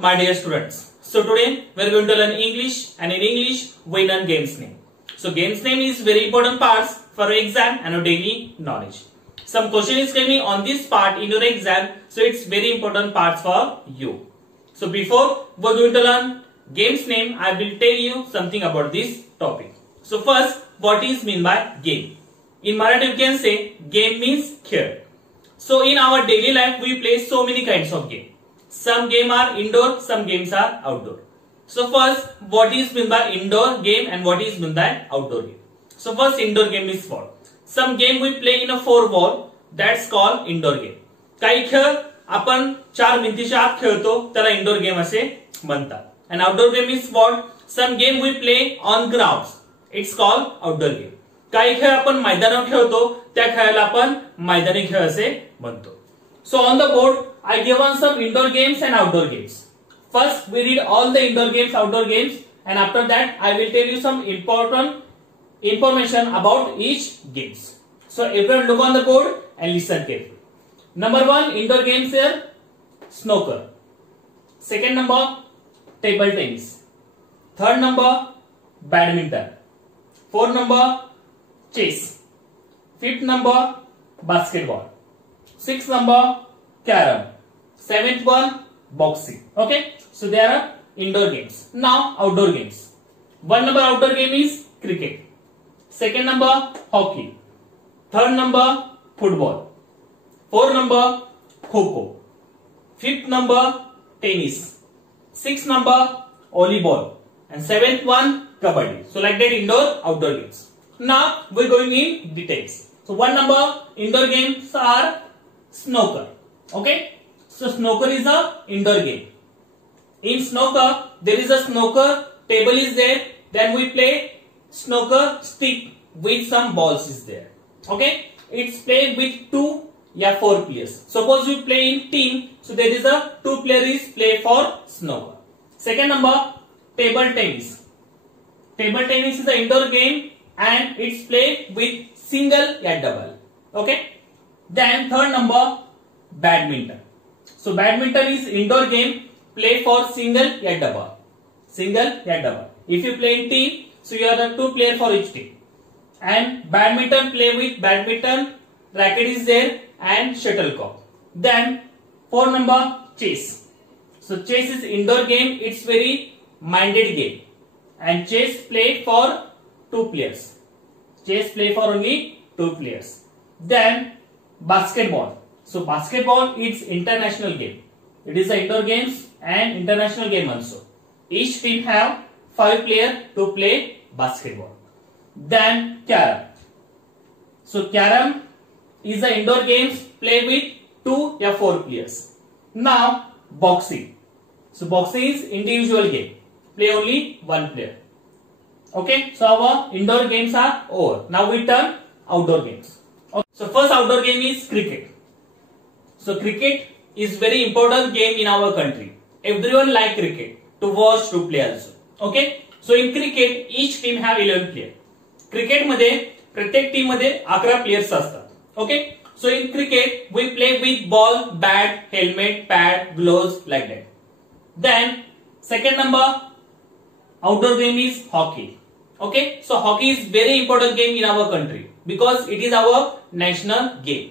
my dear students. So today we are going to learn English, and in English we learn games name. So games name is very important parts for exam and your daily knowledge. Some question is coming on this part in your exam, so it's very important parts for you. So before we are going to learn games name, I will tell you something about this topic. So first, what is mean by game? In Marathi we can say game means खेळ. So in our daily life we play so many kinds of game. Some game are indoor, some games are outdoor. So first, what is mean by indoor game and what is mean by outdoor game? So first, indoor game is what? Some game we play in a four wall, that's called indoor game. काही खेळ आपण चार भिंतीच्या आत खेळतो त्याला indoor game असे म्हणतात. And outdoor game is what? Some game we play on grounds. It's called outdoor game. काही खेळ आपण मैदानावर खेळतो त्या खेळाला आपण मैदानी खेळ असे म्हणतो. So on the board I given some indoor games and outdoor games. First we read all the indoor games, outdoor games, and after that I will tell you some important information about each games. So everyone look on the board and listen carefully. Number 1 indoor games here, snooker. Second number, table tennis. Third number, badminton. Fourth number, chess. Fifth number, basketball. Sixth number, carom. Seventh one, boxing. Okay, so there are indoor games. Now outdoor games. One number outdoor game is cricket. Second number, hockey. Third number, football. Fourth number, kho-kho. Fifth number, tennis. Sixth number, volleyball. And seventh one, kabaddi. So like that indoor, outdoor games. Now we're going in details. So one number indoor games are snooker. Okay, so snooker is a indoor game. In snooker there is a snooker table is there, then we play snooker stick with some balls is there. Okay, it's played with 2 or 4 players. Suppose you play in team, so there is a 2 players play for snooker. Second number, table tennis. Table tennis is an indoor game and it's played with single or double. Okay, then third number, badminton. So badminton is indoor game, play for single or double. Single or double. If you play in team, so you are the 2 players for each team. And badminton play with badminton racket is there and shuttlecock. Then fourth number, chess. So chess is indoor game. It's very minded game. And chess play for 2 players. Chess play for only 2 players. Then basketball. So basketball is international game. It is an indoor games and international game also. Each team have 5 players to play basketball. Then carom. So carom is an indoor games play with 2 or 4 players. Now boxing. So boxing is individual game. Play only 1 player. Okay, so our indoor games are over. Now we turn outdoor games. Okay. So first outdoor game is cricket. So cricket is very important game in our country. Everyone like cricket to watch, to play also. Okay. So in cricket each team have 11 players. Cricket मध्ये प्रत्येक team मध्ये 11 players असतात. Okay. So in cricket we play with ball, bat, helmet, pad, gloves like that. Then second number outdoor game is hockey. Okay. So hockey is very important game in our country because it is our national game.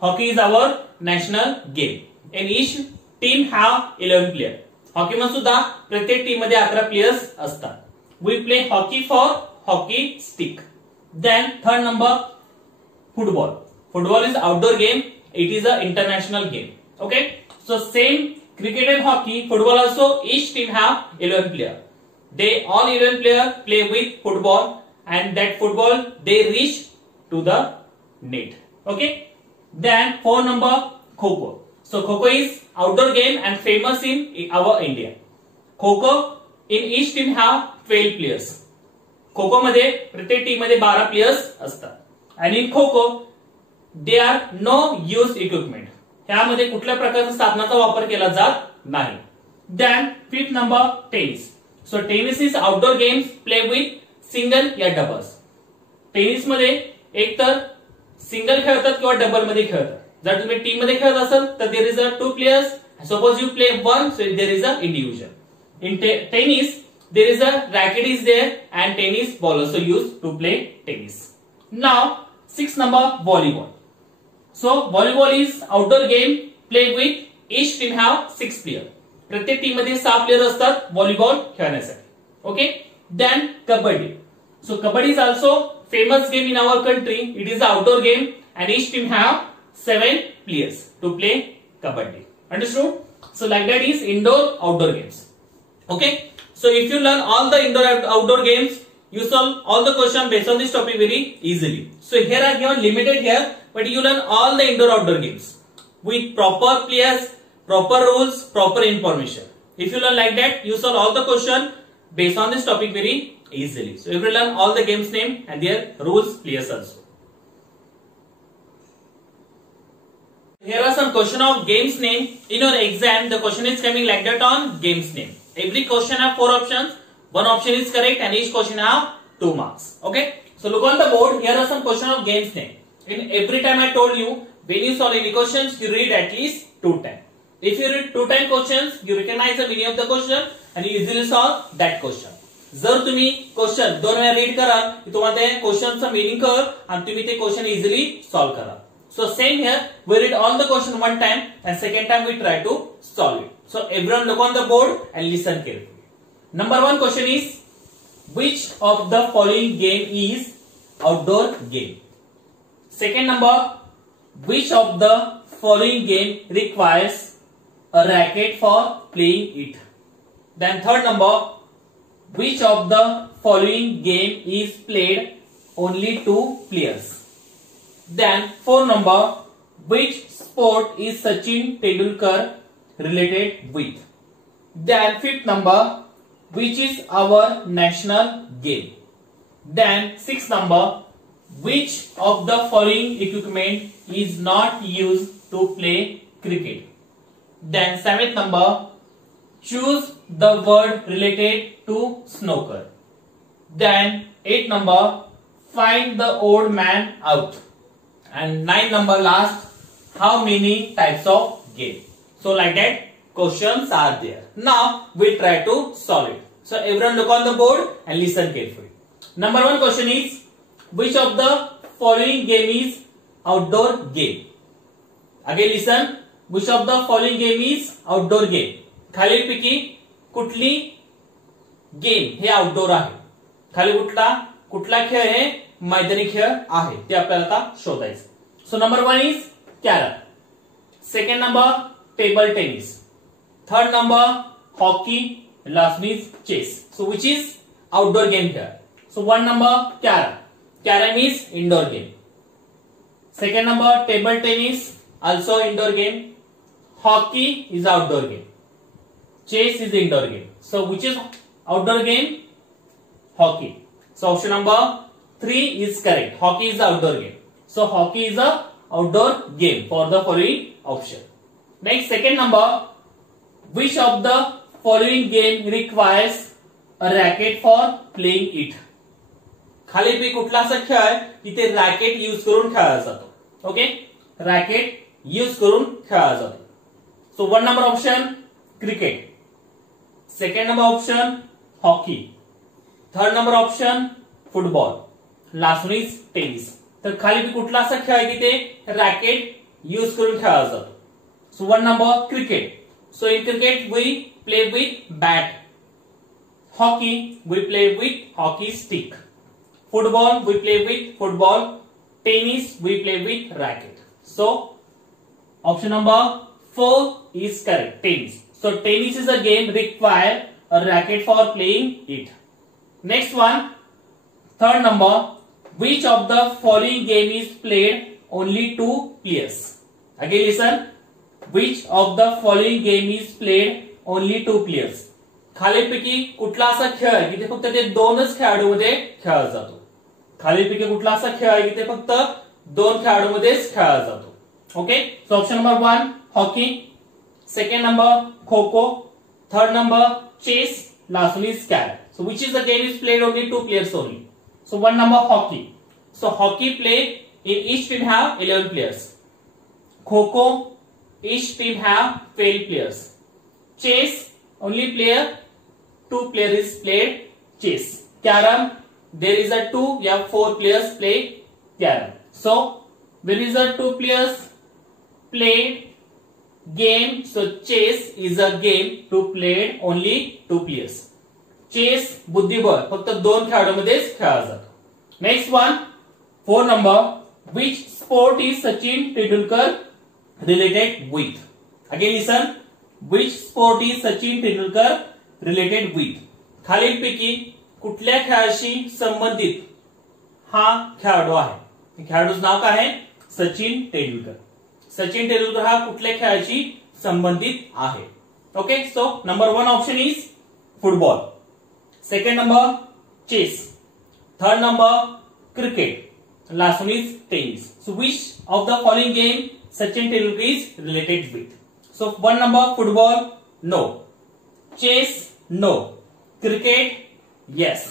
Hockey is our national game. And each team have 11 players. Hockey मध्ये सुद्धा प्रत्येक team मध्ये 11 players असतात. We play hockey for hockey stick. Then third number, football. Football is outdoor game. It is a international game. Okay. So same cricket and hockey, football also each team have 11 players. They all 11 players play with football and that football they reach to the net. Okay. Then four number, kho-kho. So kho-kho is outdoor game and famous in our India. Kho-kho in each team have 12 players. Kho-kho मध्ये प्रत्येक team मध्ये 12 players असतात. आणि in kho-kho there are no used equipment. ह्यामध्ये कुठल्या प्रकारच्या साधनाचा वापर केला जात नाही. Then fifth number, tennis. So tennis is outdoor games play with single या doubles. टेनिस मध्ये एक तर सिंगल खेळतात किंवा डबल मध्ये खेळतात. जर तुम्ही टीम मध्ये खेळत असाल तर there is a 2 players Suppose you play one, so there is a individual. In tennis, there is a racket is there and tennis ball also used to play tennis. Now 6 number volleyball. So volleyball is outdoor game played with each team have 6 players. प्रत्येक team मध्ये 6 player असतात volleyball खेळण्यासाठी. Okay. Then kabaddi. So kabaddi is also famous game in our country. It is an outdoor game and each team have 7 players to play kabaddi. Understood? So like that is indoor outdoor games. Okay. So if you learn all the indoor outdoor games, you solve all the question based on this topic very easily. So here are given limited here, but you learn all the indoor outdoor games with proper players, proper rules, proper information. If you learn like that, you solve all the question based on this topic very easily. So you will learn all the games name and their rules, players also. Here are some question of games name. In your exam, the question is coming like that on games name. Every question have 4 options. One option is correct and each question have 2 marks. Okay. So look on the board. Here are some question of games name. In every time I told you, when you solve any questions, you read at least 2 times. If you read 2 times questions, you recognize the meaning of the question and you easily solve that question. जर तुम्ही question 2 वेळा read कराल की तुम्हाला ते क्वेश्चनचं meaning कळ आणि तुम्ही ते क्वेश्चन इझिली सॉल्व कराल. So same here, we read all the question one time and second time we try to solve it. So everyone look on the board and listen carefully. Number 1 question is, which of the following game is outdoor game? Second number, which of the following game requires a racket for playing it? Then third number, which of the following game is played only 2 players? Then 4 number, which sport is Sachin Tendulkar related with? Then 5th number, which is our national game? Then 6th number, which of the following equipment is not used to play cricket? Then 7th number, choose the word related to snooker. Then 8th number, find the old man out. And 9th number last, how many types of game? So like that questions are there. Now we try to solve it. So everyone look on the board and listen carefully. Number 1 question is, which of the following game is outdoor game? Again listen, which of the following game is outdoor game? खालीलपैकी कुठली game हे outdoor आहे? खाली कुठला खेळ हे मैदानी खेळ आहे ते आपल्याला आता शोधायचं. So number 1 is carrom. Second number table tennis. Third number hockey. Last is chess. So which is outdoor game here? So 1 number carrom. Carrom is indoor game. Second number table tennis, also indoor game. Hockey is outdoor game. Chess is indoor game. So which is outdoor game? Hockey. So option number 3 is correct. Hockey is the outdoor game. So hockey is a outdoor game for the following option. Next, second number, which of the following game requires a racket for playing it? खालीपैकी कुठला असा खेळ आहे तिथे racket use करून खेळला जातो. Okay, racket use करून खेळला जातो. So 1 number option cricket. Second number option hockey. Third number option football. Last one is tennis. तर खाली कुठला असा खेळ आहे की ते रॅकेट यूज करून खेळला जातो. So 1 number cricket. So in cricket we play with bat. Hockey we play with hockey stick. Football we play with football. Tennis we play with racket. So option number 4 is correct. Tennis. So tennis is a game require a racket for playing it. Next one, third number, which of the following game is played only 2 players? Again listen, which of the following game is played only 2 players? खालीपैकी कुठला असा खेळ आहे की ते फक्त ते 2च खेळाडूमध्ये खेळला जातो. खालीपैकी कुठला असा खेळ आहे की ते फक्त 2 खेळाडूमध्येच खेळला जातो. Okay, so option number 1 hockey. Second number kho kho. Third number chess. Last one is carrom. So which is the game is played only 2 players only. So 1 number hockey. So hockey play in each team have 11 players. Kho kho each team have 12 players. Chess, only player, 2 player is played chess. Carom, there is a 2, we have 4 players play carom. So there is a 2 players played game. So chess is a game to played only 2 players. Chess बुद्धिबळ फक्त 2 खेळाडूंमध्येच खेळला जातो. Next one 4 number, which sport is Sachin Tendulkar related with? Again listen, which sport is Sachin Tendulkar related with? खालीलपैकी कुठल्या खेळाशी संबंधित हा खेळाडू आहे? खेळाडूचं नाव काय आहे? सचिन तेंडुलकर. सचिन तेंडुलकर हा कुठल्या खेळाशी संबंधित आहे? Okay, so number 1 option is football. Second number chess. Third number cricket. Last one is tennis. So which of the following game Sachin Tendulkar is related with? So 1 number football, no. Chess, no. Cricket, yes.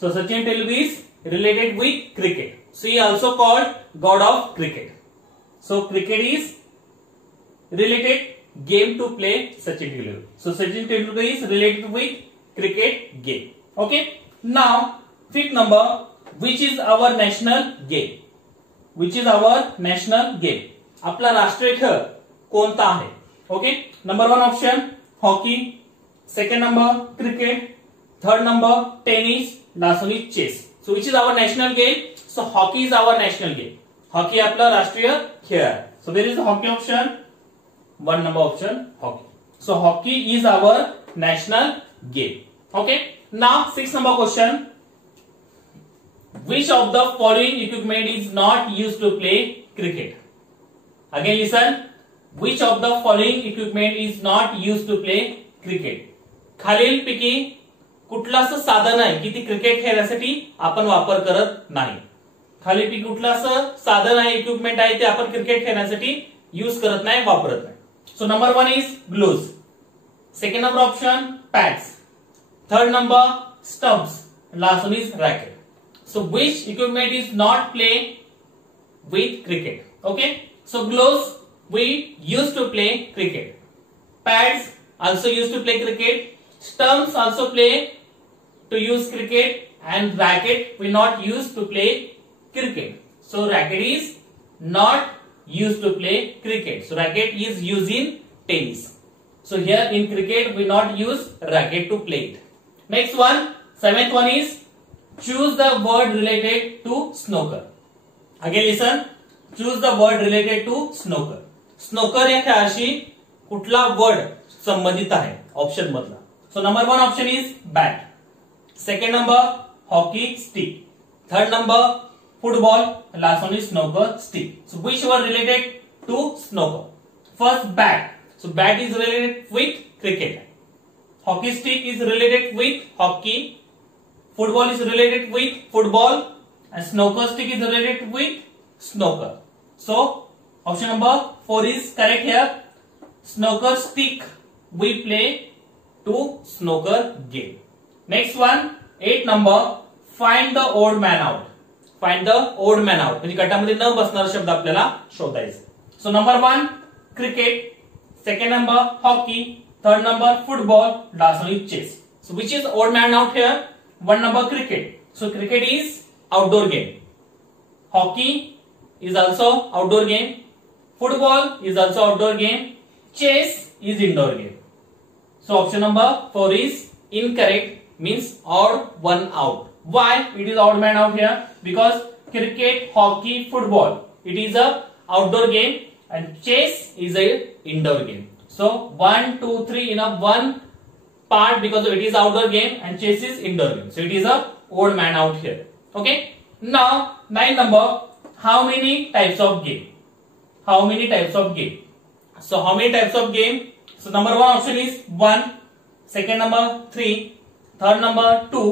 So Sachin Tendulkar is related with cricket. So he also called god of cricket. So cricket is related game to play Sachin Tendulkar. So Sachin Tendulkar is related with cricket game. Okay. Now 5th number, which is our national game? Which is our national game? आपला राष्ट्रीय खेळ कोणता आहे? Okay, number 1 option hockey. Second number cricket. Third number tennis. Last one is chess. So which is our national game? So hockey is our national game. Hockey आपला राष्ट्रीय खेळ आहे. So there is a hockey option. 1 number option hockey. So hockey is our national game. Okay. Now 6th number question. Which of the following equipment is not used to play cricket? Again listen. Which of the following equipment is not used to play cricket? खालीलपैकी कुठलं असं साधन आहे की ती cricket खेळण्यासाठी आपण वापर करत नाही? खालीलपैकी कुठलं असं साधन आहे, इक्विपमेंट आहे ते आपण क्रिकेट खेळण्यासाठी यूज करत नाही, वापरत नाही? So number 1 is gloves. Second number option pads. Third number stumps. Last one is racket. So which equipment is not play with cricket? Okay, so gloves we use to play cricket. Pads also used to play cricket. Stumps also play to use cricket, and racket we not used to play cricket. So racket is not used to play cricket. So racket is used in tennis. So here in cricket we not use racket to play it. Next one, 7th one is choose the word related to snooker. Again listen, choose the word related to snooker. Snooker या खेळाशी कुठला word संबंधित आहे option मधला? So number 1 option is bat. Second number hockey stick. Third number football. Last one is snooker stick. So which were related to snooker? First bat. So bat is related with cricket. Hockey stick is related with hockey. Football is related with football, and snooker stick is related with snooker. So option number 4 is correct here. Snooker stick we play to snooker game. Next one, 8 number, find the odd man out. Find the odd man out म्हणजे गटामध्ये न बसणारा शब्द आपल्याला शोधायचा. So number 1 cricket. Second number hockey. Third number football. Last one is chess. So which is odd man out here? 1 number cricket. So cricket is outdoor game. Hockey is also outdoor game. Football is also outdoor game. Chess is indoor game. So option number 4 is incorrect, means odd one out. Why it is odd man out here? Because cricket, hockey, football, it is a outdoor game, and chess is a indoor game. So 1, 2, 3 in a one part because it is outdoor game and chess is indoor game. So it is a odd man out here. Okay. Now 9 number, how many types of game? How many types of game? So how many types of game? So number 1 option is 1, second number 3, third number 2,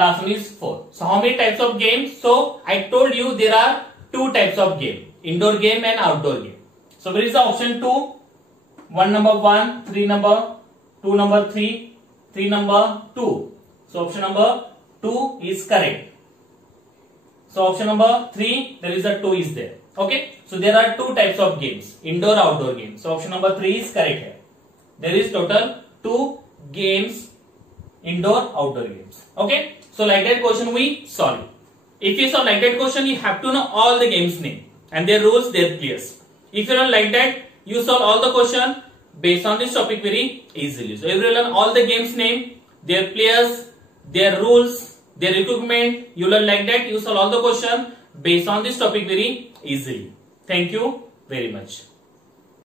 last one is 4. So how many types of games? So I told you there are 2 types of game, indoor game and outdoor game. So where is the option 2? 1 number 1, 3 number, 2 number 3, 3 number 2. So option number 2 is correct. So option number 3, there is a 2 is there. Okay, so there are two types of games, indoor outdoor games. So option number 3 is correct here. There is total 2 games, indoor outdoor games. Okay, so like that question we solve it. If you solve like that question, you have to know all the games name and their rules, their players. If you learn like that, you solve all the question based on this topic very easily. So if you learn all the games name, their players, their rules, their equipment, you learn like that, you solve all the question based on this topic very easily. Thank you very much.